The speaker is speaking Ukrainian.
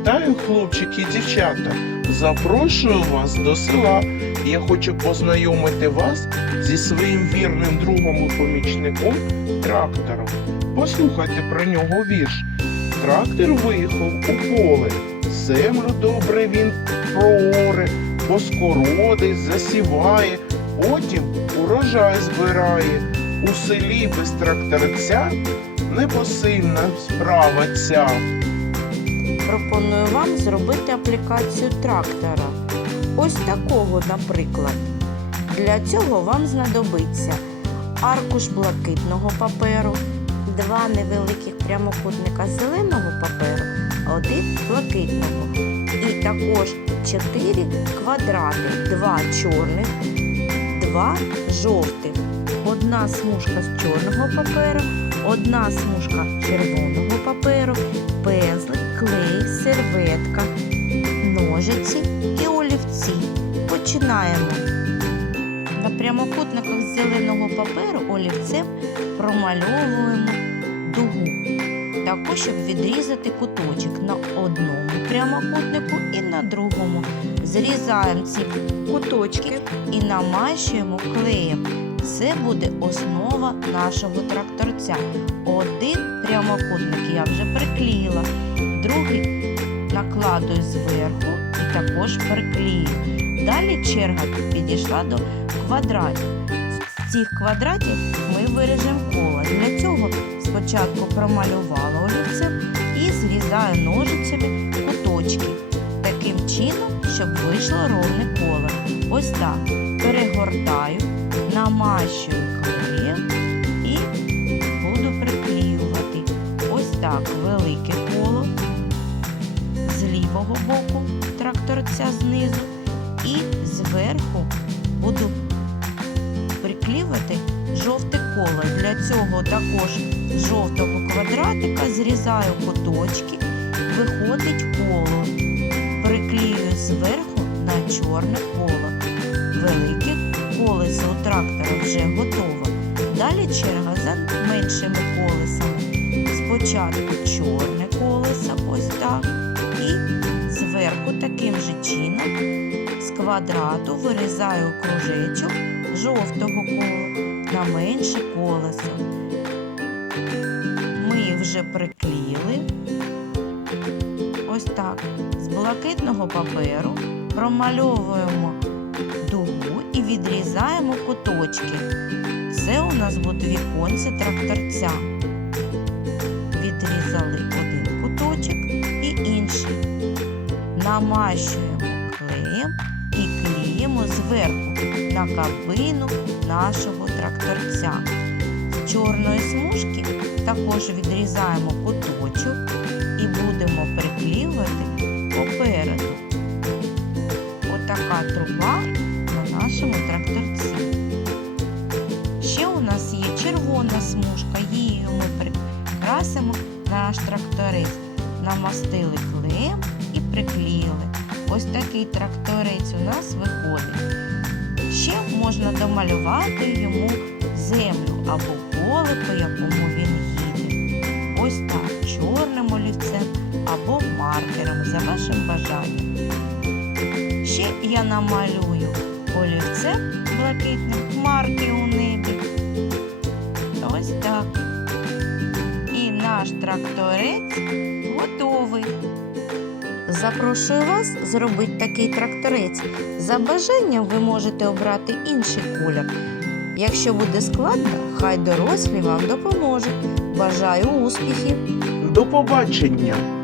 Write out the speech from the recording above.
Вітаю, хлопчики і дівчата! Запрошую вас до села. Я хочу познайомити вас зі своїм вірним другом і помічником трактором. Послухайте про нього вірш. Трактор виїхав у поле, землю добре він прооре, поскородить, засіває, потім урожай збирає. У селі без тракторця непосильна справа ця. Пропоную вам зробити аплікацію трактора. Ось такого, наприклад. Для цього вам знадобиться аркуш блакитного паперу, два невеликих прямокутника зеленого паперу, один блакитного. І також чотири квадрати, два чорних, два жовтих, одна смужка з чорного паперу, одна смужка червоного паперу, прямокутниках з зеленого паперу олівцем промальовуємо дугу. Також, щоб відрізати куточок на одному прямокутнику і на другому. Зрізаємо ці куточки і намащуємо клеєм. Це буде основа нашого тракторця. Один прямокутник я вже приклеїла, другий накладую зверху і також приклею. Далі черга підійшла до квадратів. З цих квадратів ми виріжемо коло. Для цього спочатку промалювала олівцем і зрізаю ножицями куточки. Таким чином, щоб вийшло ровне коло. Ось так. Перегортаю, намащую клеєм і буду приклеювати. Ось так велике коло з лівого боку тракторця знизу зверху буду приклеювати жовте коло. Для цього також з жовтого квадратика зрізаю куточки, виходить коло. Приклеюю зверху на чорне коло. Велике колесо у трактора вже готово. Далі черга за меншими колесами. Спочатку чорне колесо, ось так. І зверху таким же чином квадрату вирізаю кружечок жовтого кола на менше колесо. Ми вже приклеїли. Ось так. З блакитного паперу промальовуємо дугу і відрізаємо куточки. Це у нас буде віконце тракторця. Відрізали один куточок і інший. Намащуємо клеїмо зверху на кабину нашого тракторця. З чорної смужки також відрізаємо куточок і будемо приклеювати попереду. Отака труба на нашому тракторці. Ще у нас є червона смужка, її ми прикрасимо на наш тракторець. Намастили клеєм і приклеїли. Ось такий тракторець у нас виходить. Домалювати йому землю або поле, по якому він їде. Ось так, чорним олівцем або маркером за вашим бажанням. Ще я намалюю олівцем блакитним марки у небі. Ось так. І наш тракторець готовий. Запрошую вас зробити такий тракторець. За бажанням ви можете обрати інший колір. Якщо буде складно, хай дорослі вам допоможуть. Бажаю успіхів! До побачення!